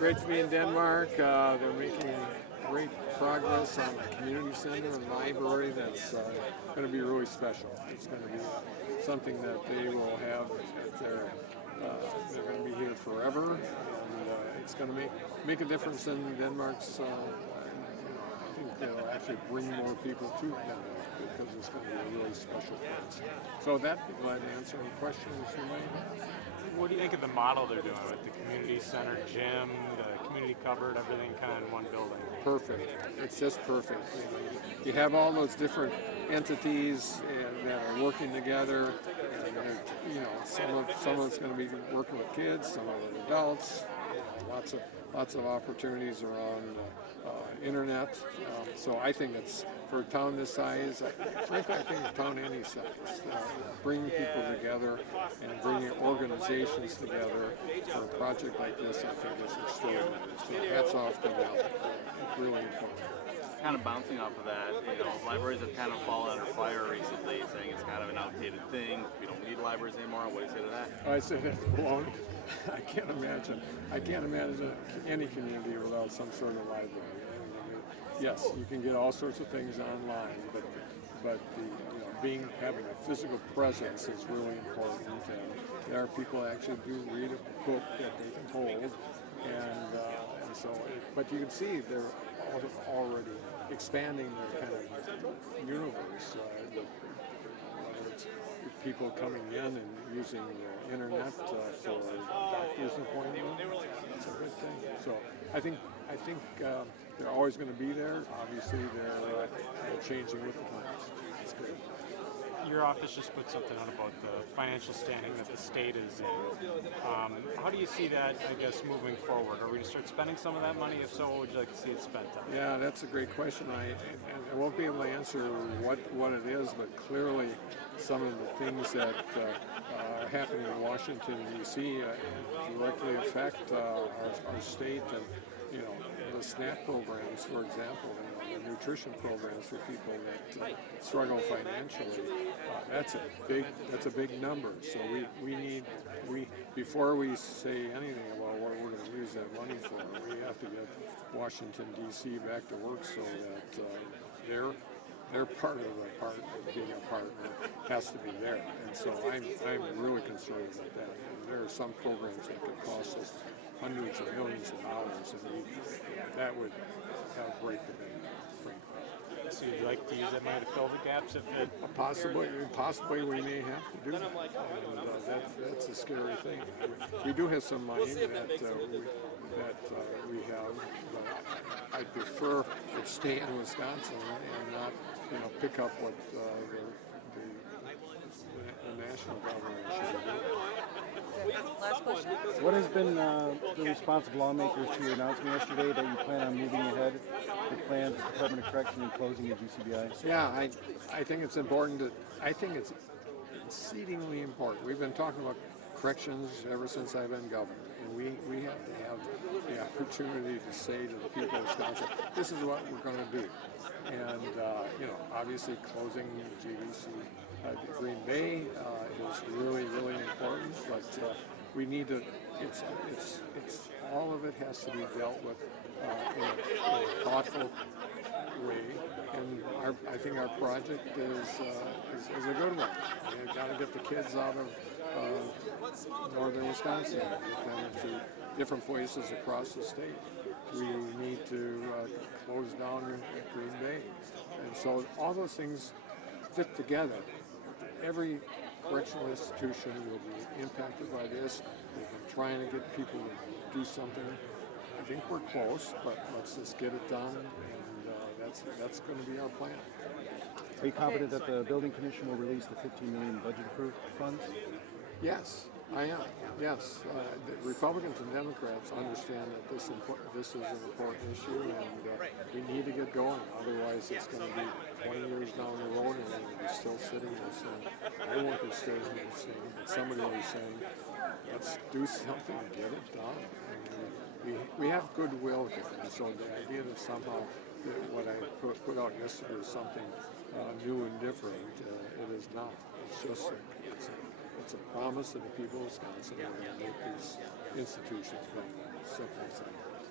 Great to be in Denmark. They're making great progress on the community center and library. That's going to be really special. It's going to be something that they will have at their. They're going to be here forever, and it's going to make a difference in Denmark's. I think they'll actually bring more people to Denmark because it's going to be a really special place. So that be glad to answer any questions you may have. What do you think of the model they're doing with the community center gym, the community cupboard, everything kind of in one building? Perfect. It's just perfect. You have all those different entities that are working together, and some of it's going to be working with kids, some of it adults. Lots of opportunities around internet. So I think it's for a town this size. Frankly, I think a town any size, bringing people together and bringing organizations together for a project like this, I think is extraordinary. So hats off to them. It's really important. Kind of bouncing off of that, libraries have kind of fallen under fire recently, saying it's kind of an outdated thing. We don't need libraries anymore. What do you say to that? I say that's baloney. I can't imagine any community without some sort of library. Yes, you can get all sorts of things online, but having a physical presence is really important. And there are people that actually do read a book that they can hold, and so. But you can see they're already expanding their kind of universe. Whether it's people coming in and using the internet for doctor's appointments, it's a good thing. So I think they're always going to be there. Obviously, they're changing with the times. It's good. Your office just put something out about the financial standing that the state is in. How do you see that, I guess, moving forward? Are we going to start spending some of that money? If so, what would you like to see it spent on? Yeah, that's a great question. I won't be able to answer what it is, but clearly some of the things that are happening in Washington, D.C. Directly affect our state, and the SNAP programs, for example, the nutrition programs for people that struggle financially. That's a big number. So we before we say anything about what we're going to use that money for, we have to get Washington D.C. back to work so that their part of being a partner has to be there. And so I'm really concerned about that. And there are some programs that could cost us hundreds of millions of dollars, and that would help break the bank, frankly. So you'd like to use that money to fill the gaps if it... Possibly we may have to do that, and that's a scary thing. We do have some money that we have, but I prefer it stay in Wisconsin and not pick up what the national government should do. Last question. What has been the response of lawmakers to your announcement yesterday that you plan on moving ahead with plans of the Department of Correction and closing the GCBI? Yeah, I think it's important I think it's exceedingly important. We've been talking about corrections ever since I've been governor, and we have to have the opportunity to say to the people of Wisconsin, this is what we're going to do. And obviously closing the GBC, Green Bay is really, really important, but we need to. It's all of it has to be dealt with in a thoughtful way, and I think our project is a good one. We've got to get the kids out of northern Wisconsin, get them to different places across the state. We need to close down Green Bay, and so all those things fit together. Every correctional institution will be impacted by this. We've been trying to get people to do something. I think we're close, but let's just get it done, and that's going to be our plan. Are you confident that the building commission will release the $15 million budget-approved funds? Yes, I am. Yes, the Republicans and Democrats understand that this is an important issue, and we need to get going. Otherwise, it's going to be 20 years down the road, and we'll be still sitting here saying, I won't be sitting here saying, but somebody will be saying, let's do something, get it done. And we have goodwill here, and so the idea that somehow what I put out yesterday is something new and different, it is not. It's just it's a promise to the people of Wisconsin that we're going to make these institutions better. Simple as that.